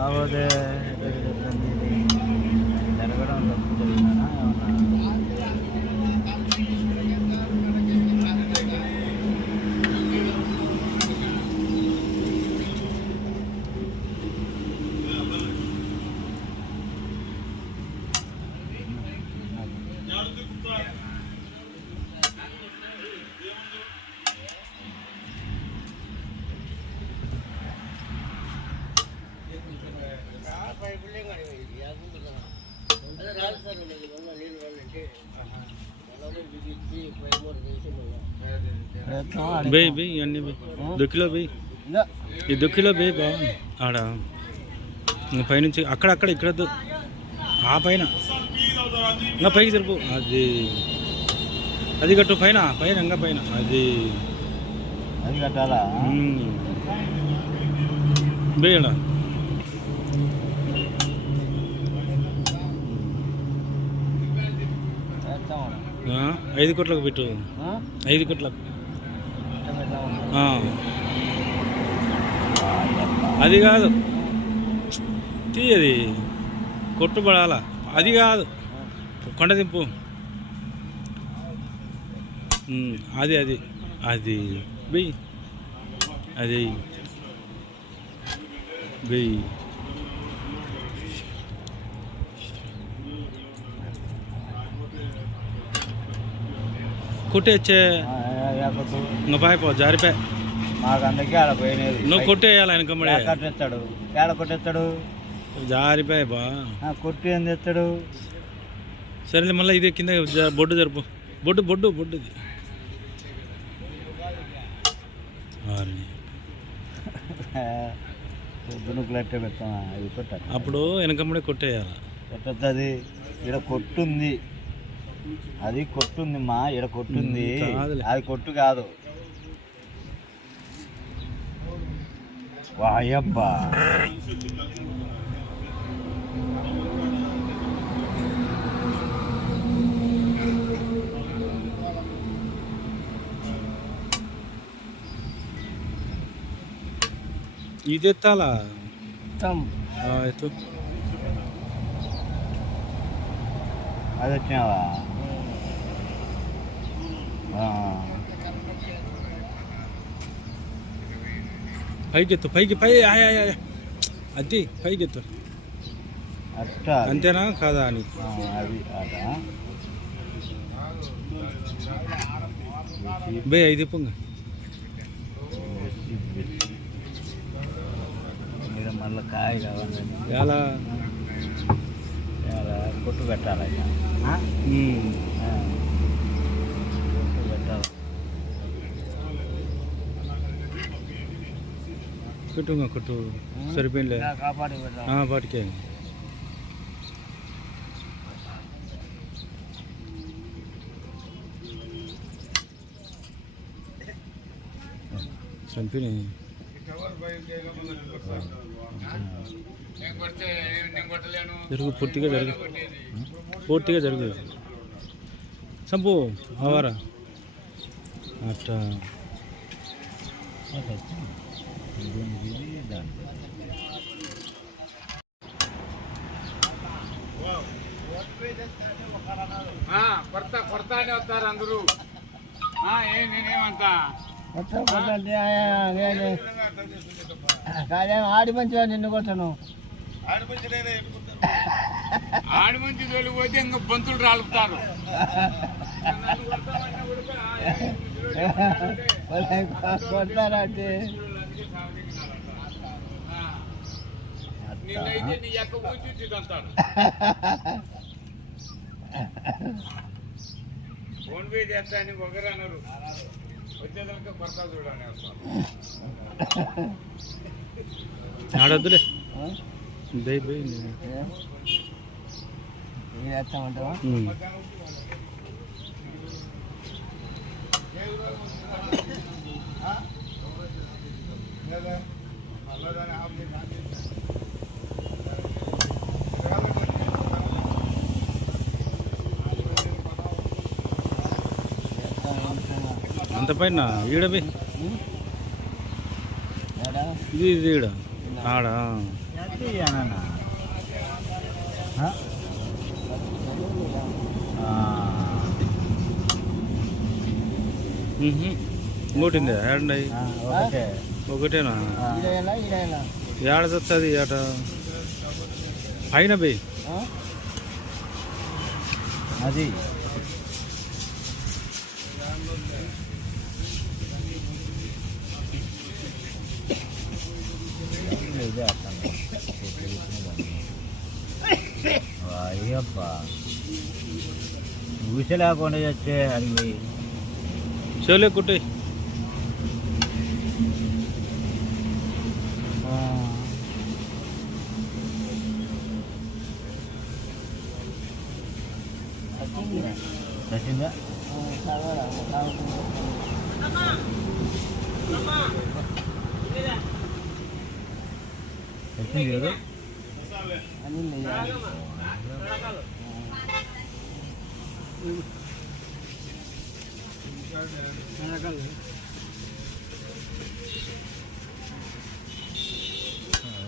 కాకపోతే జరగడం జరిగిందా ఇవన్నీ 2 కిలో ఈ 2 కిలో బా ఆడ పైనుంచి అక్కడక్కడ ఇక్కడ ఆ పైన ఇంకా పైకి జరుపు అది కట్టు పైన ఇంకా పైన అది కట్టాలా బేడ 5 కోట్లకు పెట్టు 5 కోట్లకు అది కాదు తీయది కొట్టుబడాల అది కాదు కొండ దింపు అది అది అది బెయ్యి అది బెయ్యి కొట్టేచ్చే ఇంకా పాయిపో జారిపోయి మాకు అందుకే ఆడ పోయినది నువ్వు కొట్టేయాలి ఆయన కమ్మడే కట్టేస్తాడు ఏడ కొట్టేస్తాడు జారిపోయి బా కొట్టి ఏం తెస్తాడు సరేలే మళ్ళీ ఇది కింద బొడ్డు జరుపు బొడ్డుది దునుకులట్టే పెడతాం అది కొట్టాలి అప్పుడు వెనకమ్మడే కొట్టేయాలి కొట్టద్ది ఇక్కడ కొట్టుంది అది కొట్టుంది మా ఇక్కడ కొట్టుంది అది కొట్టు కాదు వాయబ్బా ఇది ఎత్తాలా ఎత్తు అది వచ్చినావా పైకెత్తు పై అది పైకెత్తు అట్టా అంతేనా కాదా అని అది బే 5 పొంగ మళ్ళీ కాయ కావాలి ఎలా కొట్టు పెట్టాలి కొట్టు పెట్టాలి కొట్టు సరిపోయింది కాపాడి పాటికే చంపినాయి జరుగు పూర్తిగా జరుగు చంపు ఆవారా అట్టా కొడతానే వస్తారు అందరూ నేనేమంతా ఆడి మంచిగా నిన్ను కొట్టాను ఆడి మంచి తోలిపోతే ఇంకా బంతులు రాలుపుతారు కొడతారంటే నిన్నైతే నీ ఎక్క కూర్చి అంటాడు ఫోన్ పే చేస్తాను ఒకరు అన్నారు వచ్చేదాకా కొడతా చూడని ఆడొద్దులే చేస్తామంటావా అంత పైన ఈడబి ఇది ఈడ ఆడ ఇది అన్న ఇంకోటి ఉంది ఏడండి ఒకటే ఒకటేనా ఏడ చస్తుంది అట పైన బే అది ఇదే అర్థం అయ్యప్ప ఊస లేకుండా వచ్చే అన్ని చెవులే కుట్టే వచ్చిందా వచ్చింది కదా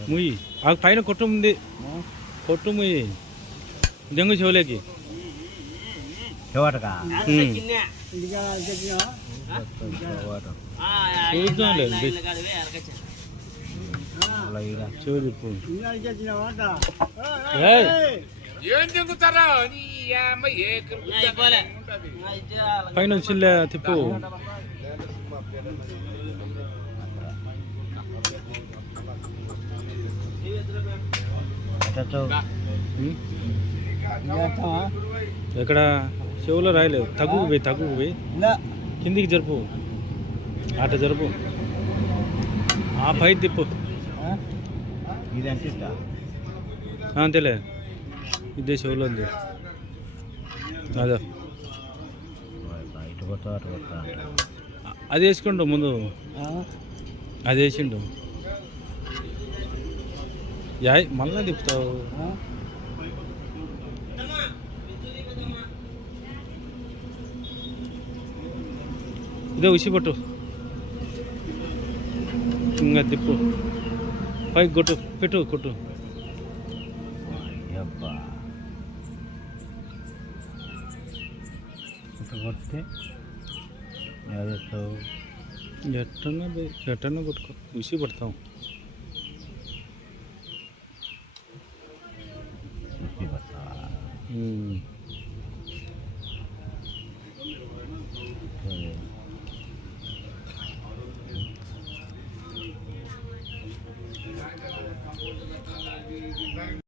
ముయ్యి ఆ పైన కొట్టు ఉంది కొట్టు ముయ్యి దెంగు చెవులేకి చెవటకా చూద్దాంలే చెవు చెప్పు ఏం దిగుతారా నీ అమ్మ ఏ పైన వచ్చిందిలే తిప్పు ఎక్కడ చెవులో రాయలేవు తగ్గుకు పోయి కిందికి జరుపు అట జరుపు ఆ పై తిప్పు ఇది అంటే అంతేలే ఇదే చెవులో ఉంది అదే ఇటు కొత్త అటు కొత్త అది వేసుకుంటు ముందు అది వేసిండు యాయ్ మళ్ళా తిప్పుతావు ఇదే ఉసి పట్టు ఇంకా తిప్పు పైకి కొట్టు పెట్టు కొట్టు అబ్బా కొడితే ఎట్టన్నా కొట్టుకో ఉసి పడతాం